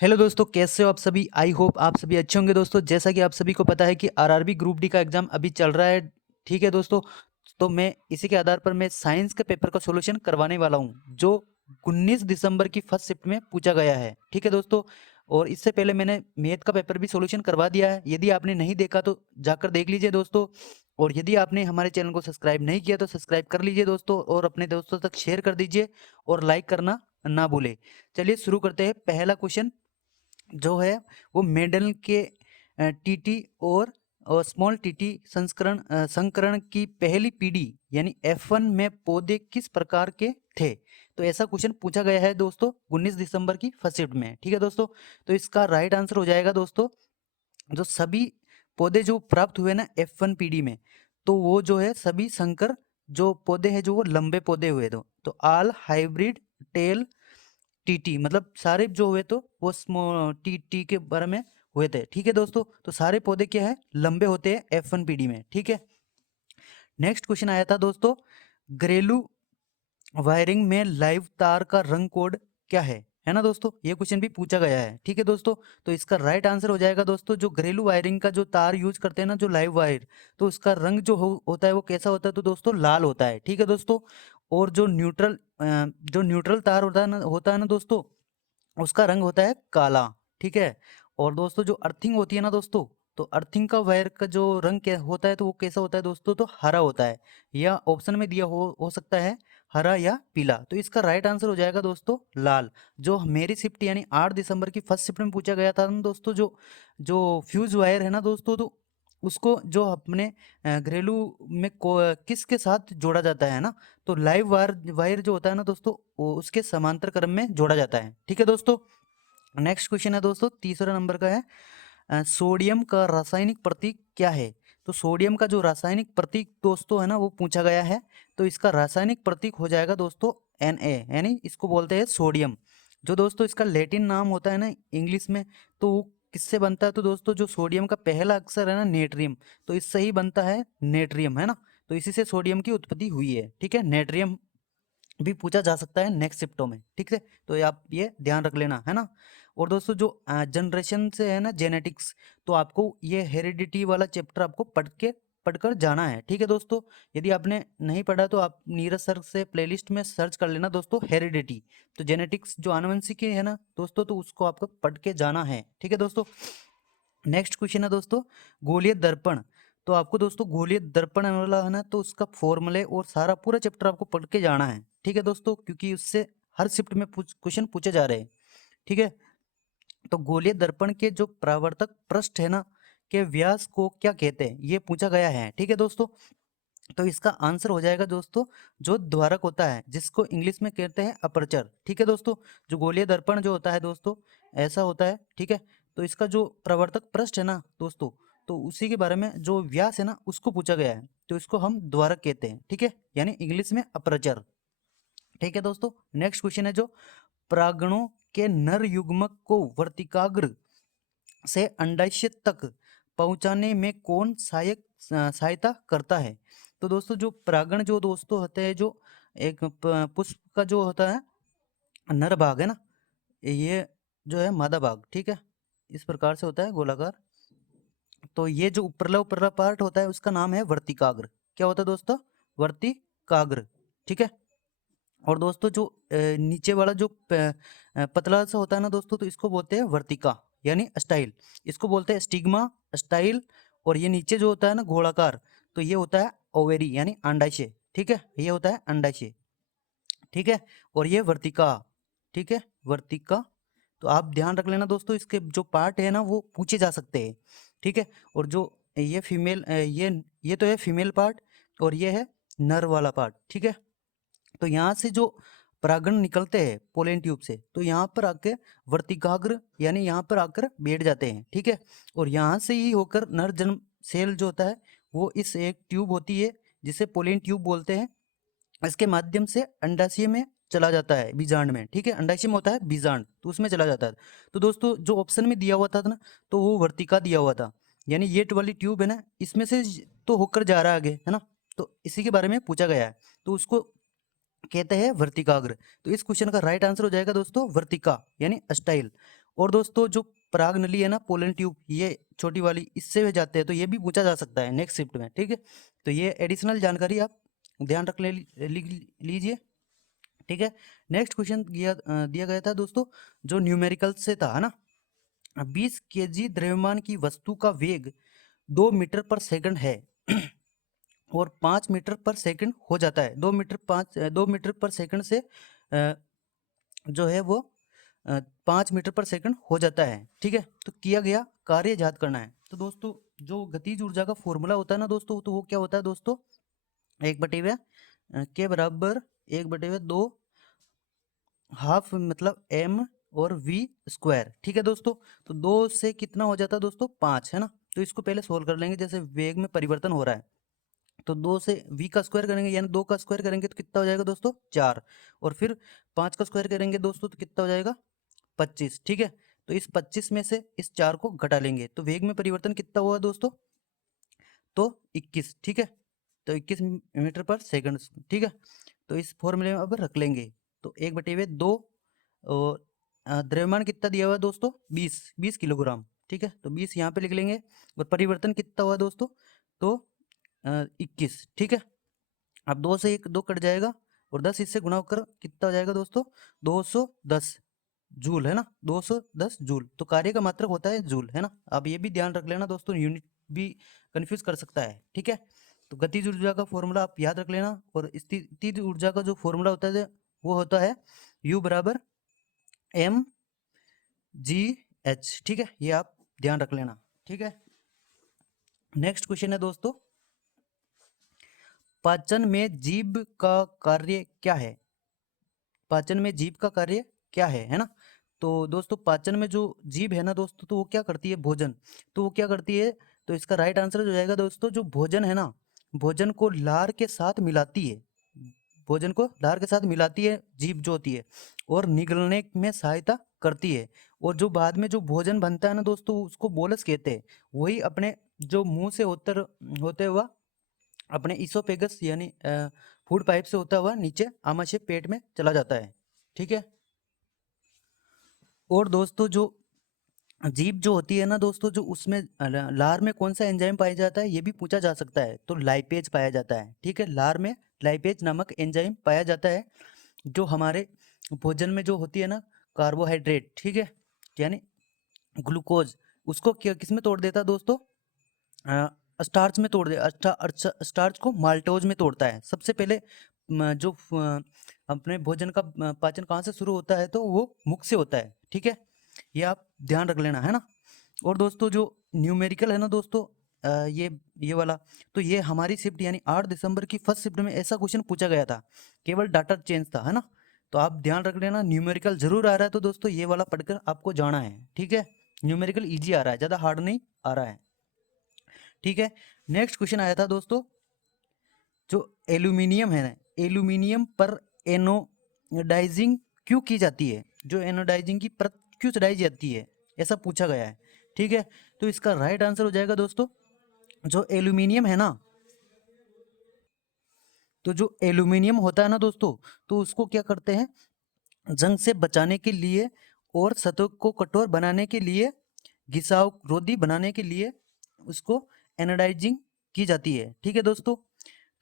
Hello दोस्तों, कैसे हो आप सभी। आई होप आप सभी अच्छे होंगे दोस्तों। जैसा कि आप सभी को पता है कि आरआरबी ग्रुप डी का एग्जाम अभी चल रहा है। ठीक है दोस्तों, तो मैं इसी के आधार पर मैं साइंस के पेपर का सॉल्यूशन करवाने वाला हूं, जो 19 दिसंबर की फर्स्ट शिफ्ट में पूछा गया है। ठीक है दोस्तों, और इससे पहले मैंने मैथ का पेपर भी सॉल्यूशन करवा दिया है। यदि आपने नहीं देखा तो जाकर देख लीजिए दोस्तों। और यदि आपने हमारे चैनल को सब्सक्राइब नहीं किया तो सब्सक्राइब कर लीजिए दोस्तों, और अपने दोस्तों तक शेयर कर दीजिए और लाइक करना ना भूलें। चलिए शुरू करते हैं। पहला क्वेश्चन जो है वो मेडल के टीटी और स्मॉल टीटी संस्करण की पहली पीढ़ी यानी F1 में पौधे किस प्रकार के थे। तो ऐसा क्वेश्चन पूछा गया है दोस्तों 19 दिसंबर की फर्स्ट शिफ्ट में। ठीक है दोस्तों, तो इसका राइट आंसर हो जाएगा दोस्तों, जो सभी पौधे जो प्राप्त हुए ना F1 पीढ़ी में, तो वो जो है सभी संकर जो पौधे हैं जो वो लंबे पौधे हुए। तो आल हाइब्रिड टेल टीटी मतलब सारे जो हुए तो वो टी के बारे में हुए थे। ठीक है दोस्तों, तो सारे पौधे क्या है, लंबे होते हैं F1 पीढ़ी में। ठीक है, नेक्स्ट क्वेश्चन आया था दोस्तों, घरेलू वायरिंग में लाइव तार का रंग कोड क्या है ना दोस्तों। ये क्वेश्चन भी पूछा गया है। ठीक है दोस्तों, तो इसका राइट आंसर हो जाएगा दोस्तों, जो घरेलू वायरिंग का जो तार यूज करते हैं ना, जो लाइव वायर, तो उसका रंग जो होता है वो कैसा होता है, तो दोस्तों लाल होता है। ठीक है दोस्तों, और जो न्यूट्रल तार होता है ना दोस्तों, उसका रंग होता है काला। ठीक है, और दोस्तों जो अर्थिंग होती है ना दोस्तों, तो अर्थिंग का वायर का जो रंग क्या होता है, तो वो कैसा होता है दोस्तों, तो हरा होता है। या ऑप्शन में दिया हो सकता है हरा या पीला। तो इसका राइट आंसर हो जाएगा दोस्तों लाल। जो मेरी शिफ्ट यानी 8 दिसंबर की फर्स्ट शिफ्ट में पूछा गया था ना दोस्तों, जो जो फ्यूज वायर है ना दोस्तों, तो उसको जो अपने घरेलू में किसके साथ जोड़ा जाता है ना, तो लाइव वायर वायर जो होता है ना दोस्तों, वो उसके समांतर क्रम में जोड़ा जाता है। ठीक है दोस्तों, नेक्स्ट क्वेश्चन है दोस्तों, तीसरा नंबर का है, सोडियम का रासायनिक प्रतीक क्या है। तो सोडियम का जो रासायनिक प्रतीक दोस्तों है ना, वो पूछा गया है। तो इसका रासायनिक प्रतीक हो जाएगा दोस्तों Na, यानी इसको बोलते हैं सोडियम। जो दोस्तों इसका लैटिन नाम होता है ना इंग्लिश में, तो वो किससे बनता है, तो दोस्तों जो सोडियम का पहला अक्षर है ना नेट्रियम, तो इससे ही बनता है नेट्रियम, है ना। तो इसी से सोडियम की उत्पत्ति हुई है। ठीक है, नेट्रियम भी पूछा जा सकता है नेक्स्ट शिफ्टों में। ठीक है, तो ये आप ये ध्यान रख लेना, है ना। और दोस्तों जो जनरेशन से है ना जेनेटिक्स, तो आपको ये हेरिडिटी वाला चैप्टर आपको पढ़कर जाना है। ठीक है दोस्तों, यदि आपने नहीं पढ़ा तो आप नीरज सर से प्लेलिस्ट में सर्च कर लेना दोस्तों हेरिडिटी। तो जेनेटिक्स जो आनुवंशिकी है ना दोस्तों, तो उसको आपको पढ़ के जाना है। ठीक है दोस्तों, नेक्स्ट क्वेश्चन है दोस्तों, गोलीय दर्पण। तो आपको दोस्तों गोलीय दर्पण वाला है ना, तो उसका फॉर्मूले और सारा पूरा चैप्टर आपको पढ़ के जाना है। ठीक है दोस्तों, क्योंकि उससे हर शिफ्ट में क्वेश्चन पूछे जा रहे हैं। ठीक है, तो गोलीय दर्पण के जो परावर्तक पृष्ठ है ना के व्यास को क्या कहते हैं, ये पूछा गया है। ठीक है दोस्तों, तो इसका आंसर हो जाएगा दोस्तों, जो द्वारक होता है जिसको इंग्लिश में कहते हैं अपर्चर। ठीक है दोस्तों, जो गोलीय दर्पण जो होता है दोस्तों ऐसा होता है। ठीक है, तो इसका जो प्रवर्तक पृष्ठ है ना दोस्तों, तो उसी के बारे में जो व्यास है ना उसको पूछा गया है, तो इसको हम द्वारक कहते हैं। ठीक है, यानी इंग्लिश में अपर्चर। ठीक है दोस्तों, नेक्स्ट क्वेश्चन है, जो प्रागणों के नर युग्मक को वर्तिकाग्र से अंडाशय तक पहुंचाने में कौन सहायता करता है। तो दोस्तों जो परागण जो दोस्तों होते हैं, जो एक पुष्प का जो होता है नर भाग है ना, ये जो है मादा भाग। ठीक है, इस प्रकार से होता है गोलाकार। तो ये जो ऊपरला ऊपरला पार्ट होता है उसका नाम है वर्तिकाग्र। क्या होता है दोस्तों, वर्तिकाग्र। ठीक है, और दोस्तों जो नीचे वाला जो पतला सा होता है ना दोस्तों, तो इसको बोलते हैं वर्तिका यानी स्टाइल। इसको बोलते हैं स्टिग्मा, स्टाइल। और ये नीचे जो होता है ना गोलाकार, तो ये होता है ओवेरी यानी अंडाशय। ठीक है, ये होता है अंडाशय। ठीक है, और ये वर्तिका। ठीक है, वर्तिका। तो आप ध्यान रख लेना दोस्तों, इसके जो पार्ट है ना वो पूछे जा सकते हैं। ठीक है, और जो ये फीमेल ये तो है फीमेल पार्ट, और ये है नर वाला पार्ट। ठीक है, तो यहाँ से जो परागण निकलते हैं पोलन ट्यूब से, तो यहाँ पर आके वर्तिकाग्र यानी यहाँ पर आकर बैठ जाते हैं। ठीक है, और यहाँ से ही होकर नर जन्म सेल जो होता है वो इस एक ट्यूब होती है जिसे पोलन ट्यूब बोलते हैं, इसके माध्यम से अंडाशय में चला जाता है, बीजांड में। ठीक है, अंडाशय में होता है बीजांड, तो उसमें चला जाता है। तो दोस्तों जो ऑप्शन में दिया हुआ था ना, तो वो वर्तिका दिया हुआ था, यानी ये वाली ट्यूब है ना, इसमें से तो होकर जा रहा है आगे, है ना। तो इसी के बारे में पूछा गया है, तो उसको कहते हैं वर्तिकाग्र। तो इस क्वेश्चन का राइट आंसर हो जाएगा दोस्तों वर्तिका यानी स्टाइल। और दोस्तों जो पराग नली है ना, पोलन ट्यूब, ये छोटी वाली, इससे भी जाते हैं, तो ये भी पूछा जा सकता है नेक्स्ट शिफ्ट में, ठीक है। तो ये एडिशनल जानकारी आप ध्यान रख लीजिए, ठीक है। नेक्स्ट क्वेश्चन दिया गया था दोस्तों, जो न्यूमेरिकल से था, है ना। 20 केजी द्रव्यमान की वस्तु का वेग 2 मीटर पर सेकंड है और 5 मीटर पर सेकंड हो जाता है। 2 मीटर पर सेकंड से जो है वो 5 मीटर पर सेकंड हो जाता है, ठीक है। तो किया गया कार्य याद करना है। तो दोस्तों जो गतिज ऊर्जा का फॉर्मूला होता है ना दोस्तों, तो वो क्या होता है दोस्तों, 1/2 के बराबर 1/2 हाफ मतलब m और v स्क्वायर, ठीक है दोस्तों। तो 2 से कितना हो जाता है दोस्तों, 5, है ना। तो इसको पहले सोल्व कर लेंगे, जैसे वेग में परिवर्तन हो रहा है, तो 2 से v का स्क्वायर करेंगे, यानी 2 का स्क्वायर करेंगे तो कितना हो जाएगा दोस्तों, 4, और फिर 5 का स्क्वायर करेंगे दोस्तों तो कितना हो जाएगा, 25, ठीक है। तो इस 25 में से इस 4 को घटा लेंगे, तो वेग में परिवर्तन कितना हुआ दोस्तों, तो 21, ठीक है। तो 21 मीटर पर सेकंड, ठीक है। तो इस फॉर्मूले में अब रख लेंगे, तो 1/2 और द्रव्यमान कितना दिया हुआ है दोस्तों, 20 किलोग्राम, ठीक है। तो 20 यहाँ पे लिख लेंगे, और परिवर्तन कितना हुआ दोस्तों, तो 21, ठीक है। अब 2 से 1 2 कट जाएगा, और 10 इससे गुणा होकर कितना हो जाएगा दोस्तों, 210 जूल, है ना, 210 जूल। तो कार्य का मात्रक होता है जूल, है ना। अब ये भी ध्यान रख लेना दोस्तों, यूनिट भी कंफ्यूज कर सकता है, ठीक है। तो गतिज ऊर्जा का फॉर्मूला आप याद रख लेना, और स्थितिज ऊर्जा का जो फॉर्मूला होता है वो होता है U बराबर mgh, ठीक है। ये आप ध्यान रख लेना, ठीक है। नेक्स्ट क्वेश्चन है दोस्तों, पाचन में जीभ का कार्य क्या है, पाचन में जीभ का कार्य क्या है ना। तो दोस्तों पाचन में जो जीभ है ना दोस्तों, तो वो क्या करती है, भोजन, तो वो क्या करती है, तो इसका राइट आंसर हो जाएगा दोस्तों, जो भोजन है ना, भोजन को लार के साथ मिलाती है, भोजन को लार के साथ मिलाती है जीभ जो होती है, और निगलने में सहायता करती है। और जो बाद में जो भोजन बनता है ना दोस्तों, उसको बोलस कहते हैं। वही अपने जो मुंह से होते हुआ अपने इसोफेगस यानी फूड पाइप से होता हुआ नीचे आमाशय पेट में चला जाता है, ठीक है। और दोस्तों जो जीभ जो होती है ना दोस्तों, जो उसमें लार में कौन सा एंजाइम पाया जाता है, ये भी पूछा जा सकता है। तो लाइपेज पाया जाता है, ठीक है। लार में लाइपेज नामक एंजाइम पाया जाता है, जो हमारे भोजन में जो होती है ना कार्बोहाइड्रेट, ठीक है, यानी ग्लूकोज, उसको किस में तोड़ देता है दोस्तों, स्टार्च में तोड़ दे, स्टार्च को माल्टोज में तोड़ता है सबसे पहले। जो अपने भोजन का पाचन कहाँ से शुरू होता है, तो वो मुख से होता है, ठीक है। ये आप ध्यान रख लेना, है ना। और दोस्तों जो न्यूमेरिकल है ना दोस्तों, ये वाला, तो ये हमारी शिफ्ट यानी 8 दिसंबर की फर्स्ट शिफ्ट में ऐसा क्वेश्चन पूछा गया था, केवल डाटा चेंज था, है ना। तो आप ध्यान रख लेना, न्यूमेरिकल जरूर आ रहा है, तो दोस्तों ये वाला पढ़कर आपको जाना है, ठीक है। न्यूमेरिकल इजी आ रहा है, ज़्यादा हार्ड नहीं आ रहा है, ठीक है। नेक्स्ट क्वेश्चन आया था दोस्तों, जो एल्यूमिनियम है ना, एल्यूमिनियम पर एनोडाइजिंग क्यों की जाती है, जो एनोडाइजिंग की परत क्यों चढ़ाई जाती है, ऐसा पूछा गया है, ठीक है। तो इसका राइट आंसर हो जाएगा दोस्तों, जो एल्यूमिनियम है ना, तो जो एल्यूमिनियम होता है ना दोस्तों, तो उसको क्या करते हैं, जंग से बचाने के लिए और सतह को कठोर बनाने के लिए, घिसाव रोधी बनाने के लिए उसको एनोडाइजिंग की जाती है, ठीक है दोस्तों।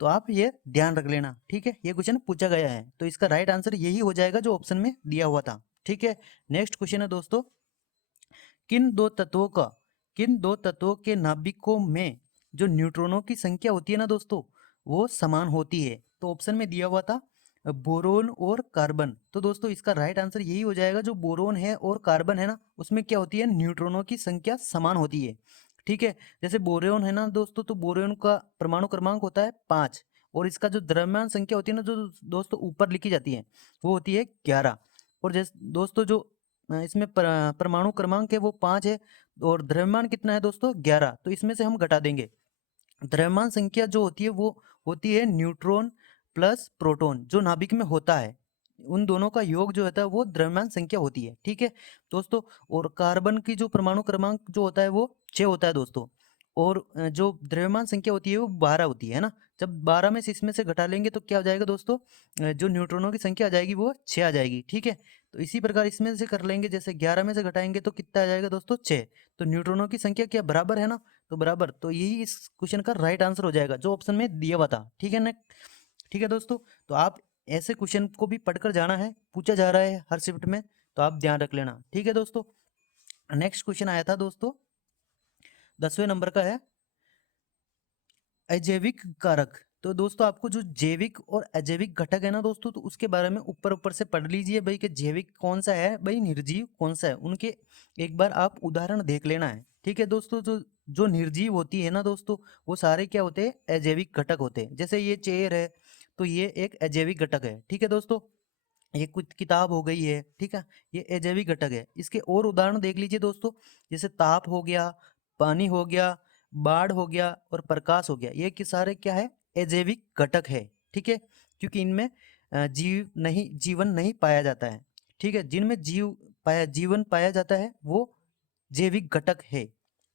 तो आप ये ध्यान रख लेना, ठीक है। ये क्वेश्चन पूछा गया है, तो इसका राइट आंसर यही हो जाएगा जो ऑप्शन में दिया हुआ था, ठीक है। नेक्स्ट क्वेश्चन है दोस्तों, किन दो तत्वों का किन दो तत्वों के नाभिकों में जो न्यूट्रॉनों की संख्या होती है ना दोस्तों, वो समान होती है। तो ऑप्शन में दिया हुआ था बोरोन और कार्बन। तो दोस्तों इसका राइट आंसर यही हो जाएगा, जो बोरोन है और कार्बन है ना, उसमें क्या होती है, न्यूट्रॉनों की संख्या समान होती है, ठीक है। जैसे बोरोन है ना दोस्तों, तो बोरोन का परमाणु क्रमांक होता है 5, और इसका जो द्रव्यमान संख्या होती है ना, जो दोस्तों ऊपर लिखी जाती है, वो होती है 11। और जैसे दोस्तों जो इसमें परमाणु क्रमांक है वो 5 है, और द्रव्यमान कितना है दोस्तों, 11। तो इसमें से हम घटा देंगे, द्रव्यमान संख्या जो होती है वो होती है न्यूट्रॉन प्लस प्रोटॉन, जो नाभिक में होता है, उन दोनों का योग जो होता है वो द्रव्यमान संख्या होती है, ठीक है दोस्तों। और कार्बन की जो परमाणु क्रमांक जो होता है वो 6 होता है दोस्तों। और जो द्रव्यमान संख्या होती है वो 12 होती है ना। जब 12 में से इसमें से घटा लेंगे तो क्या हो जाएगा दोस्तों, जो न्यूट्रॉनों की संख्या आ जाएगी वो 6 आ जाएगी, ठीक है। तो इसी प्रकार इसमें से कर लेंगे, जैसे 11 में से घटाएंगे तो कितना आ जाएगा दोस्तों, 6। तो न्यूट्रॉनों की संख्या क्या बराबर है ना, तो बराबर, तो यही इस क्वेश्चन का राइट आंसर हो जाएगा जो ऑप्शन में दिया हुआ था, ठीक है ना। ठीक है दोस्तों, तो आप ऐसे क्वेश्चन को भी पढ़कर जाना है, पूछा जा रहा है हर शिफ्ट में, तो आप ध्यान रख लेना, ठीक है दोस्तों। नेक्स्ट क्वेश्चन आया था दोस्तों, 10वें नंबर का है अजैविक कारक। तो दोस्तों आपको जो जैविक और अजैविक घटक है ना दोस्तों, तो उसके बारे में ऊपर ऊपर से पढ़ लीजिए भाई, कि जैविक कौन सा है भाई, निर्जीव कौन सा है, उनके एक बार आप उदाहरण देख लेना है, ठीक है दोस्तों। जो जो निर्जीव होती है ना दोस्तों, वो सारे क्या होते हैं, अजैविक घटक होते हैं। जैसे ये चेयर है, तो ये एक अजैविक घटक है, ठीक है दोस्तों। ये कुछ किताब हो गई है, ठीक है, ये अजैविक घटक है। इसके और उदाहरण देख लीजिए दोस्तों, जैसे ताप हो गया, पानी हो गया, बाढ़ हो गया और प्रकाश हो गया, ये कि सारे क्या है, अजैविक घटक है, ठीक है। क्योंकि इनमें जीवन नहीं पाया जाता है, ठीक है। जिनमें जीवन पाया जाता है वो जैविक घटक है,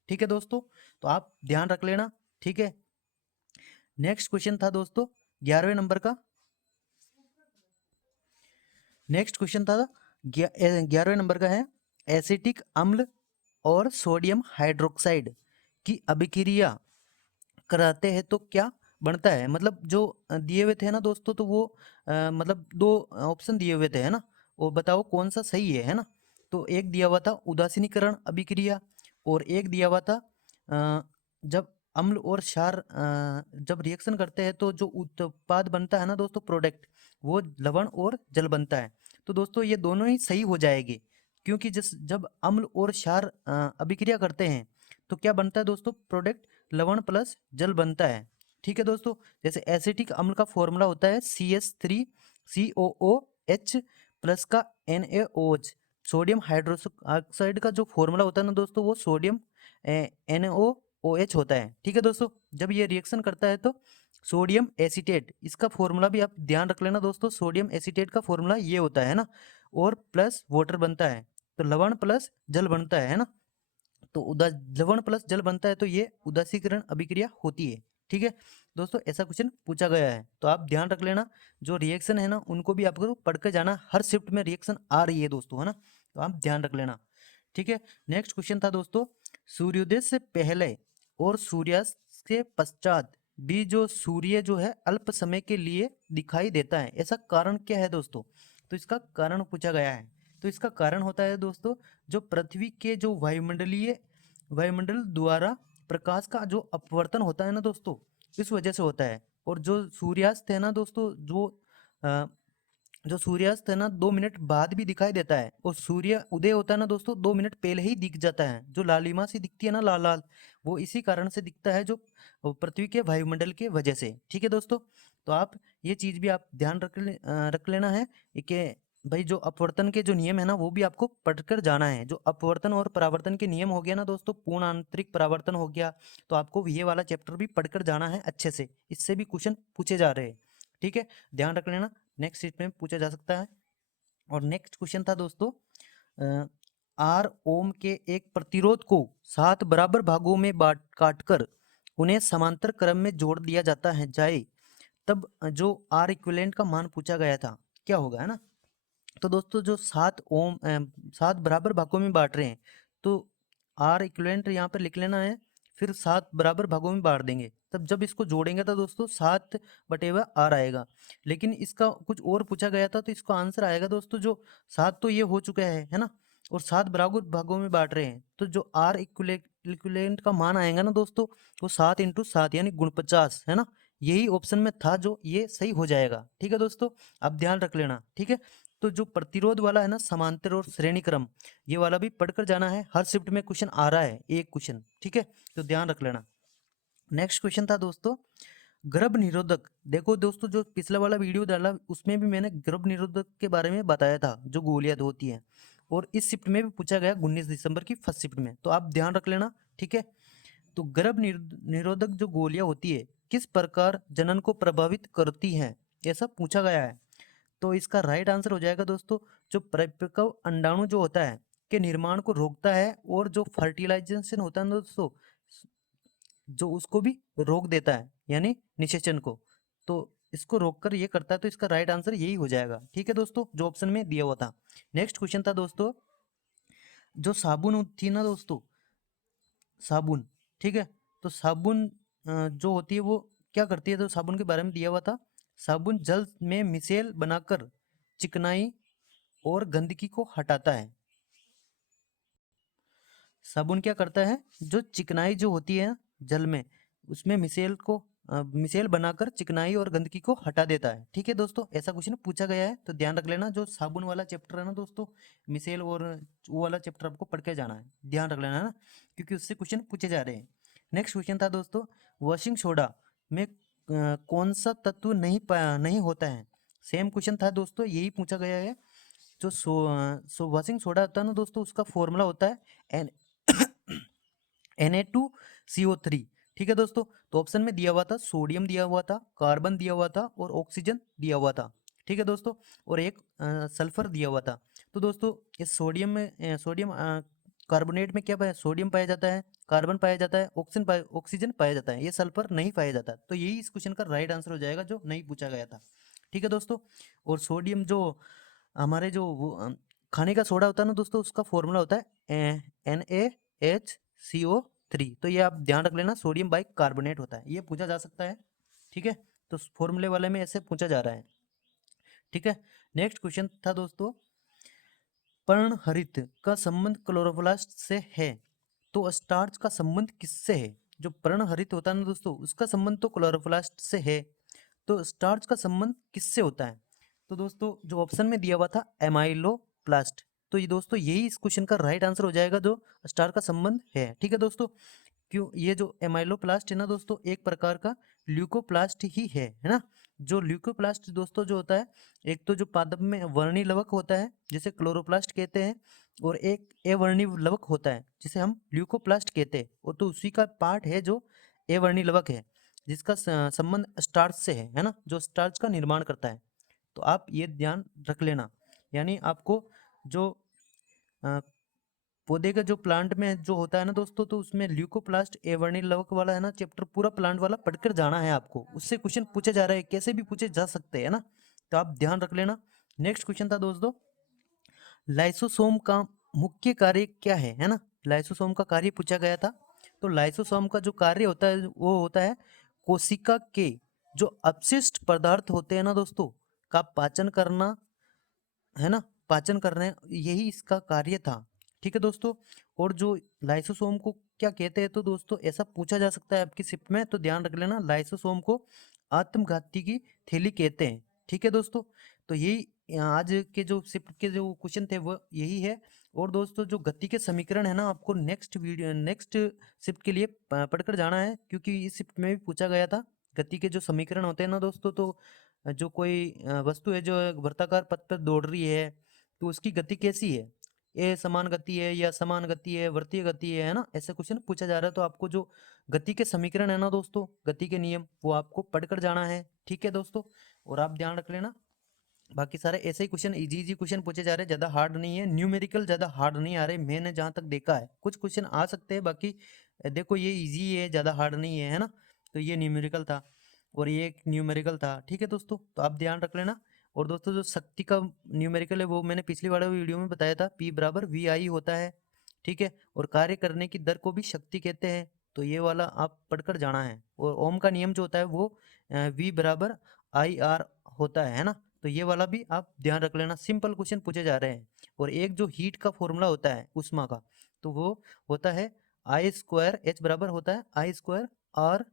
ठीक है दोस्तों। तो आप ध्यान रख लेना, ठीक है। नेक्स्ट क्वेश्चन था दोस्तों 11वें नंबर का। नेक्स्ट क्वेश्चन था 11वें नंबर का है, एसिटिक अम्ल और सोडियम हाइड्रोक्साइड की अभिक्रिया कराते हैं तो क्या बनता है। मतलब जो दिए हुए थे ना दोस्तों, तो वो मतलब दो ऑप्शन दिए हुए थे, है ना। वो बताओ कौन सा सही है ना। तो एक दिया हुआ था उदासीनीकरण अभिक्रिया, और एक दिया हुआ था जब अम्ल और क्षार जब रिएक्शन करते हैं तो जो उत्पाद बनता है ना दोस्तों, प्रोडक्ट, वो लवण और जल बनता है। तो दोस्तों ये दोनों ही सही हो जाएगी, क्योंकि जब अम्ल और क्षार अभिक्रिया करते हैं तो क्या बनता है दोस्तों, प्रोडक्ट लवण प्लस जल बनता है, ठीक है दोस्तों। जैसे एसिटिक अम्ल का फॉर्मूला होता है CH3COOH प्लस का NaOH। सोडियम हाइड्रोक्साइड का जो फॉर्मूला होता है ना दोस्तों, वो सोडियम NaOH होता है, ठीक है दोस्तों। जब ये रिएक्शन करता है तो सोडियम एसीटेट, इसका फॉर्मूला भी आप ध्यान रख लेना दोस्तों, सोडियम एसीटेट का फॉर्मूला ये होता है ना, और प्लस वाटर बनता है, तो लवण प्लस जल बनता है ना। तो लवण प्लस जल बनता है, तो ये उदासीकरण अभिक्रिया होती है, ठीक है दोस्तों। ऐसा क्वेश्चन पूछा गया है, तो आप ध्यान रख लेना। जो रिएक्शन है ना, उनको भी आपको पढ़ के जाना, हर शिफ्ट में रिएक्शन आ रही है दोस्तों, है ना, तो आप ध्यान रख लेना, ठीक है। नेक्स्ट क्वेश्चन था दोस्तों, सूर्योदय से पहले और सूर्यास्त के पश्चात भी जो सूर्य जो है अल्प समय के लिए दिखाई देता है, ऐसा कारण क्या है दोस्तों। तो इसका कारण पूछा गया है। तो इसका कारण होता है दोस्तों, जो पृथ्वी के जो वायुमंडल द्वारा प्रकाश का जो अपवर्तन होता है ना दोस्तों, इस वजह से होता है। और जो सूर्यास्त है ना दोस्तों, अ, जो सूर्यास्त है ना 2 मिनट बाद भी दिखाई देता है, और सूर्य उदय होता है ना दोस्तों 2 मिनट पहले ही दिख जाता है। जो लालिमा सी दिखती है ना, लाल लाल, वो इसी कारण से दिखता है, जो पृथ्वी के वायुमंडल के वजह से, ठीक है दोस्तों। तो आप ये चीज भी आप ध्यान रख लेना है कि भाई जो अपवर्तन के जो नियम है ना, वो भी आपको पढ़कर जाना है। जो अपवर्तन और परावर्तन के नियम हो गया ना दोस्तों, पूर्ण आंतरिक परावर्तन हो गया, तो आपको ये वाला चैप्टर भी पढ़कर जाना है अच्छे से, इससे भी क्वेश्चन पूछे जा रहे हैं, ठीक है, ध्यान रख लेना, नेक्स्ट सीट में पूछा जा सकता है। और नेक्स्ट क्वेश्चन था दोस्तों, आर ओम के एक प्रतिरोध को 7 बराबर भागों में बांट काटकर उन्हें समांतर क्रम में जोड़ दिया जाता है जाए, तब जो आर इक्विवेलेंट का मान पूछा गया था क्या होगा, है ना। तो दोस्तों जो 7 बराबर भागों में बांट रहे हैं, तो आर इक्विवेलेंट यहाँ पर लिख लेना है, फिर 7 बराबर भागों में बांट देंगे, तब जब इसको जोड़ेंगे तो दोस्तों 7/आर आएगा। लेकिन इसका कुछ और पूछा गया था, तो इसका आंसर आएगा दोस्तों, जो 7 तो ये हो चुका है ना, और 7 बराबर भागों में बांट रहे हैं, तो जो आर इक्विवेलेंट का मान आएगा ना दोस्तों, वो 7 × 7 यानी गुण 50, है ना। यही ऑप्शन में था, जो ये सही हो जाएगा, ठीक है दोस्तों, आप ध्यान रख लेना, ठीक है। तो जो प्रतिरोध वाला है ना, समांतर और श्रेणी क्रम, ये वाला भी पढ़कर जाना है, हर शिफ्ट में क्वेश्चन आ रहा है एक क्वेश्चन, ठीक है, तो ध्यान रख लेना। नेक्स्ट क्वेश्चन था दोस्तों, गर्भ निरोधक। देखो दोस्तों, जो पिछला वाला वीडियो डाला उसमें भी मैंने गर्भ निरोधक के बारे में बताया था, जो गोलियां होती हैं, और इस शिफ्ट में भी पूछा गया 19 दिसंबर की फर्स्ट शिफ्ट में, तो आप ध्यान रख लेना, ठीक है। तो गर्भ निरोधक जो गोलियां होती है, किस प्रकार जनन को प्रभावित करती हैं, ऐसा पूछा गया है। तो इसका राइट आंसर हो जाएगा दोस्तों, जो परिपक्व अंडाणु जो होता है के निर्माण को रोकता है, और जो फर्टिलाइजेशन होता है ना दोस्तों, जो उसको भी रोक देता है, यानी निषेचन को। तो इसको रोककर ये करता है, तो इसका राइट आंसर यही हो जाएगा। ठीक है दोस्तों, जो ऑप्शन में दिया हुआ था। नेक्स्ट क्वेश्चन था दोस्तों, जो साबुन थी ना दोस्तों, साबुन, ठीक है, तो साबुन जो होती है वो क्या करती है, तो साबुन के बारे में दिया हुआ था, साबुन जल में मिसेल बनाकर चिकनाई और गंदगी को हटाता है। साबुन क्या करता है, जो चिकनाई जो होती है जल में, उसमें मिसेल बनाकर चिकनाई और गंदगी को हटा देता है। ठीक है दोस्तों, ऐसा क्वेश्चन पूछा गया है, तो ध्यान रख लेना। जो साबुन वाला चैप्टर है ना दोस्तों, मिसेल और वो वाला चैप्टर आपको पढ़ के जाना है, ध्यान रख लेना ना, क्योंकि उससे क्वेश्चन पूछे जा रहे हैं। नेक्स्ट क्वेश्चन था दोस्तों, वॉशिंग सोडा में कौन सा तत्व नहीं होता है। सेम क्वेश्चन था दोस्तों, यही पूछा गया है। जो वॉशिंग सोडा होता है ना दोस्तों, उसका फॉर्मूला होता है एन Na2CO3। ठीक है दोस्तों, तो ऑप्शन में दिया हुआ था सोडियम दिया हुआ था, कार्बन दिया हुआ था और ऑक्सीजन दिया हुआ था। ठीक है दोस्तों, और एक सल्फर दिया हुआ था। तो दोस्तों इस सोडियम में सोडियम कार्बोनेट में क्या पाया, सोडियम पाया जाता है, कार्बन पाया जाता है, ऑक्सीजन पाया जाता है, ये सल्फर नहीं पाया जाता। तो यही इस क्वेश्चन का राइट आंसर हो जाएगा, जो नहीं पूछा गया था। ठीक है दोस्तों, और सोडियम जो हमारे जो खाने का सोडा होता है ना दोस्तों, उसका फॉर्मूला होता है NaHCO3। तो ये आप ध्यान रख लेना, सोडियम बाइक कार्बोनेट होता है, ये पूछा जा सकता है। ठीक है, तो फॉर्मूले वाले में ऐसे पूछा जा रहा है। ठीक है, नेक्स्ट क्वेश्चन था दोस्तों, पर्णहरित का संबंध क्लोरोप्लास्ट से है, तो स्टार्च का संबंध किससे है। जो पर्णहरित होता है ना दोस्तों, उसका संबंध तो क्लोरोप्लास्ट से है, तो स्टार्च का संबंध किससे होता है। तो दोस्तों जो ऑप्शन में दिया हुआ था एमाइलोप्लास्ट, तो ये दोस्तों यही इस क्वेश्चन का राइट आंसर हो जाएगा, जो स्टार का संबंध है। ठीक है दोस्तों, क्यों, ये जो एमाइलोप्लास्ट है ना दोस्तों, एक प्रकार का ल्यूकोप्लास्ट ही है ना। जो ल्यूकोप्लास्ट दोस्तों जो होता है, एक तो जो पादप में वर्णी लवक होता है जिसे क्लोरोप्लास्ट कहते हैं, और एक अवर्णी लवक होता है जिसे हम ल्यूकोप्लास्ट कहते हैं, और तो उसी का पार्ट है जो अवर्णी लवक है, जिसका संबंध स्टार्च से है ना, जो स्टार्च का निर्माण करता है। तो आप ये ध्यान रख लेना, यानी आपको जो पौधे का जो प्लांट में जो होता है ना दोस्तों, तो उसमें ल्यूकोप्लास्ट एवर्णी लवक वाला है ना चैप्टर, पूरा प्लांट वाला पढ़कर जाना है आपको। उससे क्वेश्चन पूछे जा रहे हैं, कैसे भी पूछे जा सकते हैं ना, तो आप ध्यान रख लेना। नेक्स्ट क्वेश्चन था दोस्तों, लाइसोसोम का मुख्य कार्य क्या है ना। लाइसोसोम का कार्य पूछा गया था। तो लाइसोसोम का जो कार्य होता है वो होता है कोशिका के जो अपशिष्ट पदार्थ होते हैं ना दोस्तों, का पाचन करना, है ना, पाचन कर रहे हैं, यही इसका कार्य था। ठीक है दोस्तों, और जो लाइसोसोम को क्या कहते हैं, तो दोस्तों ऐसा पूछा जा सकता है आपकी शिफ्ट में, तो ध्यान रख लेना, लाइसोसोम को आत्मघाती की थैली कहते हैं। ठीक है दोस्तों, तो यही आज के जो शिफ्ट के जो क्वेश्चन थे वो यही है। और दोस्तों जो गति के समीकरण है ना, आपको नेक्स्ट शिफ्ट के लिए पढ़कर जाना है, क्योंकि इस शिफ्ट में भी पूछा गया था गति के जो समीकरण होते हैं ना दोस्तों। तो जो कोई वस्तु है जो एक वृत्ताकार पथ पर दौड़ रही है, तो उसकी गति कैसी है, ए समान गति है या समान गति है, वृत्तीय गति है ना, ऐसे क्वेश्चन पूछा जा रहा है। तो आपको जो गति के समीकरण है ना दोस्तों, गति के नियम, वो आपको पढ़कर जाना है। ठीक है दोस्तों, और आप ध्यान रख लेना, बाकी सारे ऐसे ही क्वेश्चन इजी इजी क्वेश्चन पूछे जा रहे हैं, ज़्यादा हार्ड नहीं है, न्यूमेरिकल ज़्यादा हार्ड नहीं आ रहे, मैंने जहाँ तक देखा है। कुछ क्वेश्चन आ सकते हैं, बाकी देखो ये इजी है, ज़्यादा हार्ड नहीं है ना। तो ये न्यूमेरिकल था और ये एक न्यूमेरिकल था। ठीक है दोस्तों, तो आप ध्यान रख लेना। और दोस्तों जो शक्ति का न्यूमेरिकल है वो मैंने पिछली वाले वीडियो में बताया था, P बराबर VI होता है। ठीक है, और कार्य करने की दर को भी शक्ति कहते हैं, तो ये वाला आप पढ़कर जाना है। और ओम का नियम जो होता है वो V बराबर IR होता है ना। तो ये वाला भी आप ध्यान रख लेना, सिंपल क्वेश्चन पूछे जा रहे हैं। और एक जो हीट का फॉर्मूला होता है उष्मा का, तो वो होता है I² H बराबर होता है I² RT।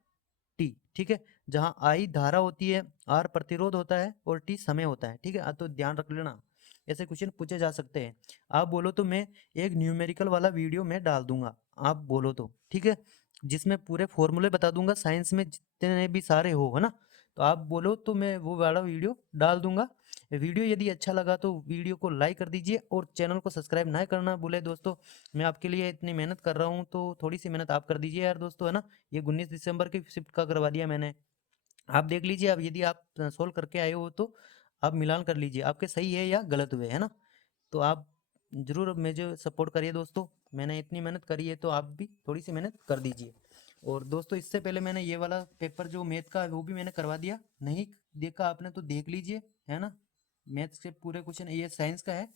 ठीक है, जहाँ I धारा होती है, R प्रतिरोध होता है और T समय होता है। ठीक है, तो ध्यान रख लेना, ऐसे क्वेश्चन पूछे जा सकते हैं। आप बोलो तो मैं एक न्यूमेरिकल वाला वीडियो में डाल दूंगा, आप बोलो तो, ठीक है, जिसमें पूरे फॉर्मूले बता दूंगा, साइंस में जितने भी सारे हो, है ना। तो आप बोलो तो मैं वो वाला वीडियो डाल दूंगा। वीडियो यदि अच्छा लगा तो वीडियो को लाइक कर दीजिए, और चैनल को सब्सक्राइब ना करना भूले दोस्तों। मैं आपके लिए इतनी मेहनत कर रहा हूँ, तो थोड़ी सी मेहनत आप कर दीजिए यार दोस्तों, है ना। ये 19 दिसंबर की शिफ्ट का करवा दिया मैंने, आप देख लीजिए। अब यदि आप सोल्व करके आए हो तो आप मिलान कर लीजिए, आपके सही है या गलत हुए, है ना। तो आप ज़रूर मुझे सपोर्ट करिए दोस्तों, मैंने इतनी मेहनत करी है तो आप भी थोड़ी सी मेहनत कर दीजिए। और दोस्तों इससे पहले मैंने ये वाला पेपर जो मैथ का है वो भी मैंने करवा दिया, नहीं देखा आपने तो देख लीजिए, है ना। मैथ्स के पूरे क्वेश्चन, ये साइंस का है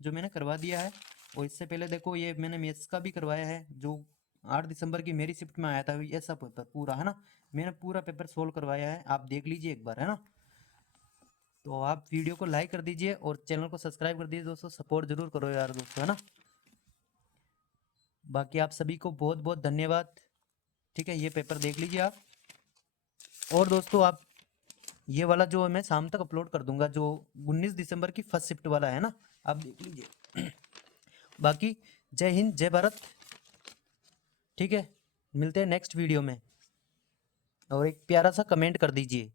जो मैंने करवा दिया है। और इससे पहले देखो ये मैंने मैथ्स का भी करवाया है, जो 8 दिसंबर की मेरी शिफ्ट में आया था, ये सब पेपर पूरा, है ना। मैंने पूरा पेपर सोल्व करवाया है, आप देख लीजिए एक बार, है ना। तो आप वीडियो को लाइक कर दीजिए और चैनल को सब्सक्राइब कर दीजिए दोस्तों, सपोर्ट जरूर करो यार दोस्तों, है ना। बाकी आप सभी को बहुत बहुत धन्यवाद। ठीक है, ये पेपर देख लीजिए आप। और दोस्तों आप ये वाला जो मैं शाम तक अपलोड कर दूंगा, जो 19 दिसंबर की फर्स्ट शिफ्ट वाला है ना, आप देख लीजिए। बाकी जय हिंद जय भारत। ठीक है, मिलते हैं नेक्स्ट वीडियो में, और एक प्यारा सा कमेंट कर दीजिए।